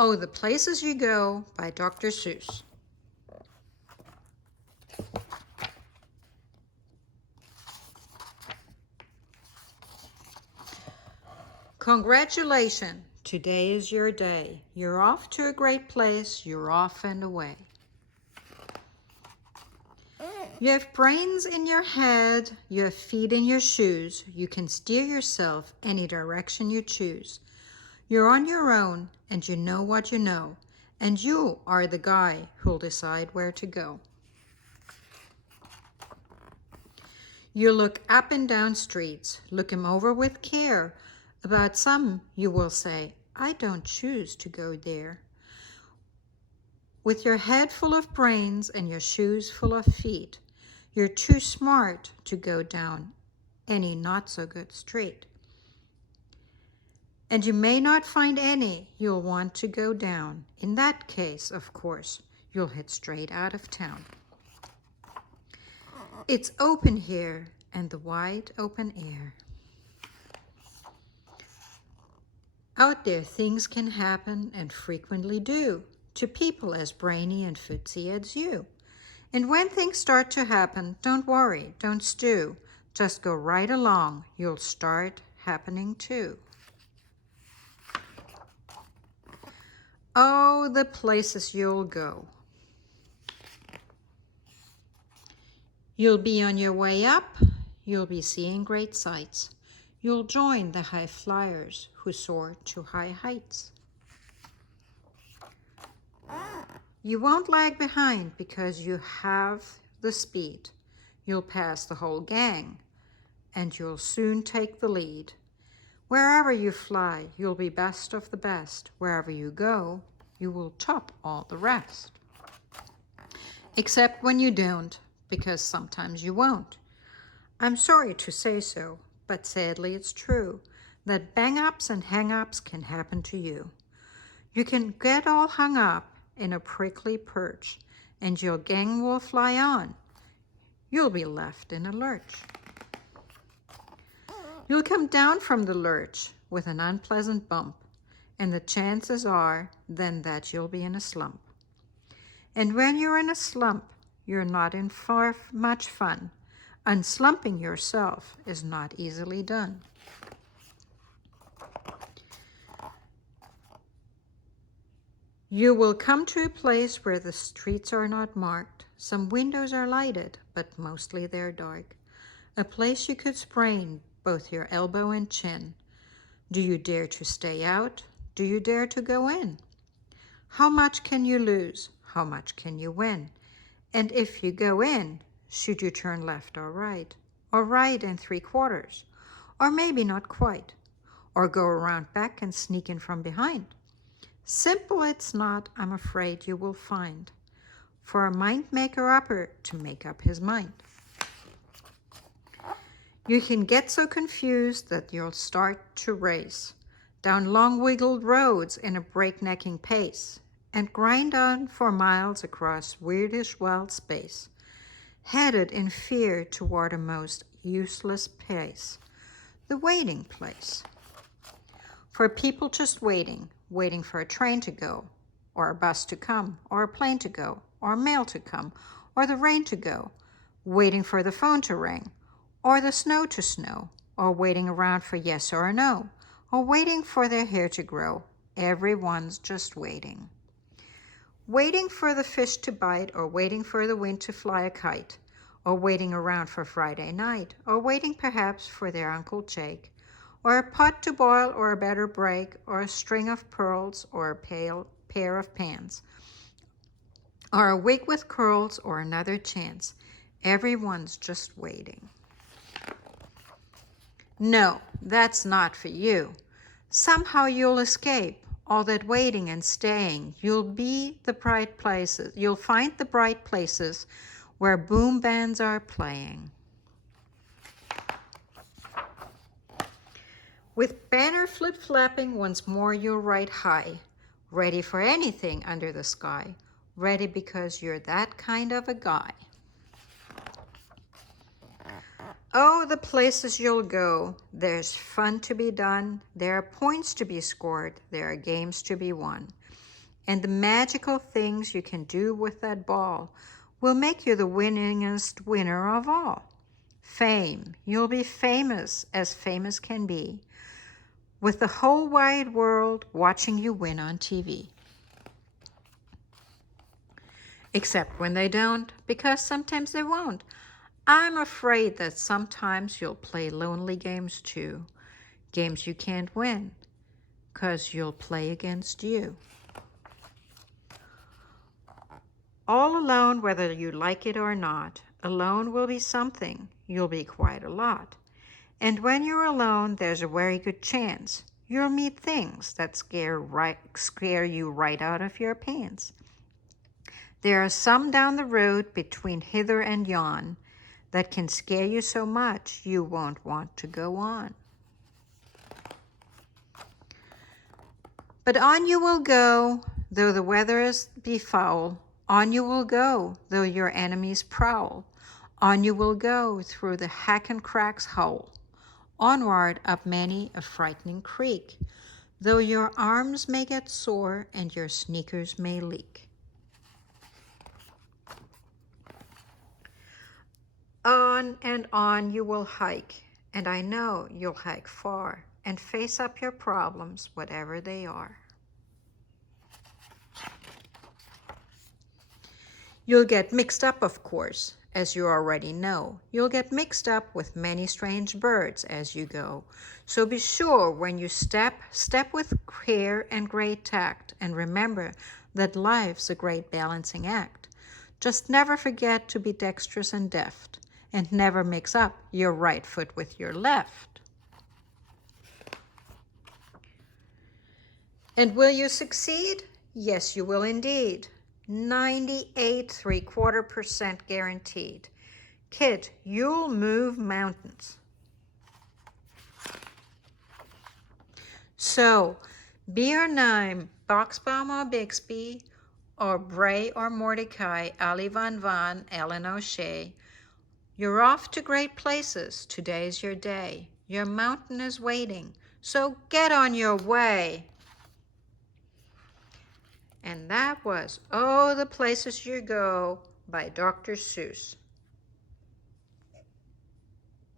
Oh, the Places You Go by Dr. Seuss. Congratulations, today is your day. You're off to a great place, you're off and away. You have brains in your head, you have feet in your shoes. You can steer yourself any direction you choose. You're on your own and you know what you know, and you are the guy who'll decide where to go. You look up and down streets, look 'em over with care. About some you will say, I don't choose to go there. With your head full of brains and your shoes full of feet, you're too smart to go down any not so good street. And you may not find any you'll want to go down. In that case, of course, you'll head straight out of town. It's open here and the wide open air. Out there things can happen and frequently do to people as brainy and footsy as you. And when things start to happen, don't worry, don't stew. Just go right along, you'll start happening too. Oh, the places you'll go. You'll be on your way up, you'll be seeing great sights. You'll join the high flyers who soar to high heights. You won't lag behind because you have the speed. You'll pass the whole gang and you'll soon take the lead. Wherever you fly, you'll be best of the best. Wherever you go, you will top all the rest. Except when you don't, because sometimes you won't. I'm sorry to say so, but sadly it's true that bang-ups and hang-ups can happen to you. You can get all hung up in a prickly perch, and your gang will fly on. You'll be left in a lurch. You'll come down from the lurch with an unpleasant bump, and the chances are then that you'll be in a slump. And when you're in a slump, you're not in far much fun. Unslumping yourself is not easily done. You will come to a place where the streets are not marked. Some windows are lighted, but mostly they're dark. A place you could sprain both your elbow and chin. Do you dare to stay out? Do you dare to go in? How much can you lose? How much can you win? And if you go in, should you turn left or right 3/4, or maybe not quite, or go around back and sneak in from behind? Simple it's not, I'm afraid you will find, for a mind-maker-upper to make up his mind. You can get so confused that you'll start to race down long wiggled roads in a breaknecking pace and grind on for miles across weirdish wild space, headed in fear toward a most useless place, the waiting place. For people just waiting for a train to go, or a bus to come, or a plane to go, or mail to come, or the rain to go, waiting for the phone to ring, or the snow to snow, or waiting around for yes or a no, or waiting for their hair to grow. Everyone's just waiting. Waiting for the fish to bite, or waiting for the wind to fly a kite, or waiting around for Friday night, or waiting perhaps for their Uncle Jake, or a pot to boil, or a better break, or a string of pearls, or a pair of pants, or a wig with curls, or another chance. Everyone's just waiting. No, that's not for you. Somehow you'll escape all that waiting and staying. You'll find the bright places where boom bands are playing. With banner flip-flapping, once more you'll ride high, ready for anything under the sky, ready because you're that kind of a guy. Oh, the places you'll go. There's fun to be done. There are points to be scored. There are games to be won. And the magical things you can do with that ball will make you the winningest winner of all. Fame. You'll be famous as famous can be, with the whole wide world watching you win on TV. Except when they don't, because sometimes they won't. I'm afraid that sometimes you'll play lonely games too. Games you can't win, 'cause you'll play against you. All alone, whether you like it or not, alone will be something. You'll be quite a lot. And when you're alone, there's a very good chance you'll meet things that scare you right out of your pants. There are some down the road between hither and yon that can scare you so much you won't want to go on. But on you will go, though the weather be foul. On you will go, though your enemies prowl. On you will go through the hack and crack's hole. Onward up many a frightening creek, though your arms may get sore and your sneakers may leak. On and on you will hike, and I know you'll hike far and face up your problems, whatever they are. You'll get mixed up, of course, as you already know. You'll get mixed up with many strange birds as you go. So be sure when you step with care and great tact, and remember that life's a great balancing act. Just never forget to be dexterous and deft, and never mix up your right foot with your left. And will you succeed? Yes, you will indeed. 98.75% guaranteed. Kid, you'll move mountains. So, be your name Boxbaum or Bixby, or Bray or Mordecai, Ali Van, Ellen O'Shea. You're off to great places. Today's your day. Your mountain is waiting, so get on your way. And that was Oh, the Places You Go by Dr. Seuss.